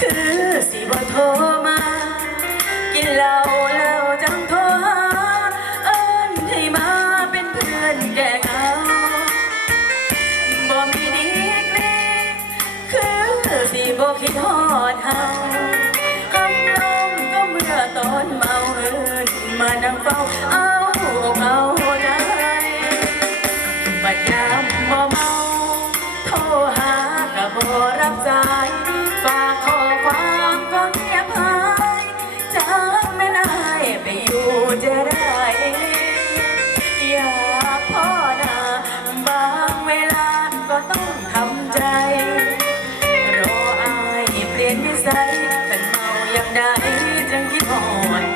คือสิบ่โทรมา กินเหล้าแล้วจังโทรหเอิ้นให้มาเป็นเพื่อนแกงเอาบ่มีดีกเล็กคือสิบ่คิดฮอดเฮาคำลงก็เมื่อตอนเมาเอิ้นมานั่งเฝ้าเอาอกเอาได้บัดยามบ่เมาโทรหากระบ่ ลี่ยนนิสัยขันเมายังได้จังคิดหอด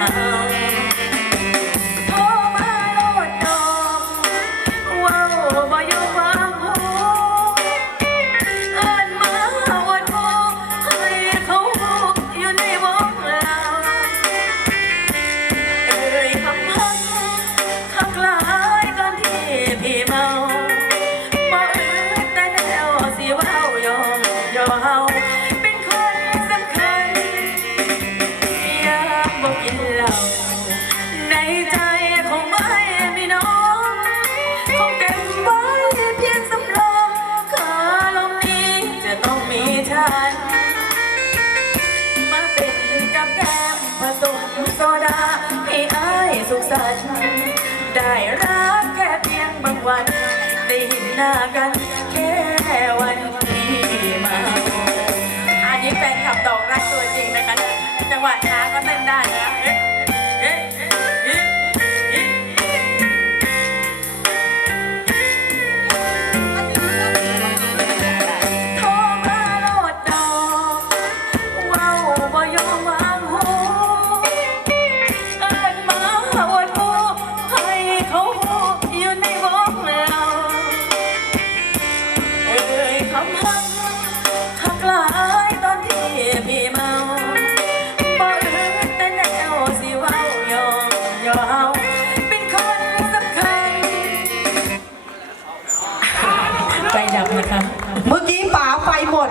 ได้รักแค่เพียงบางวัน ได้เห็นหน้ากันแค่วันที่มา อันนี้แฟนขับดอกรักตัวจริงนะคะ จังหวะช้าก็เต้นได้ ไฟดับนะคะ เมื่อกี้ป๋าไฟหมด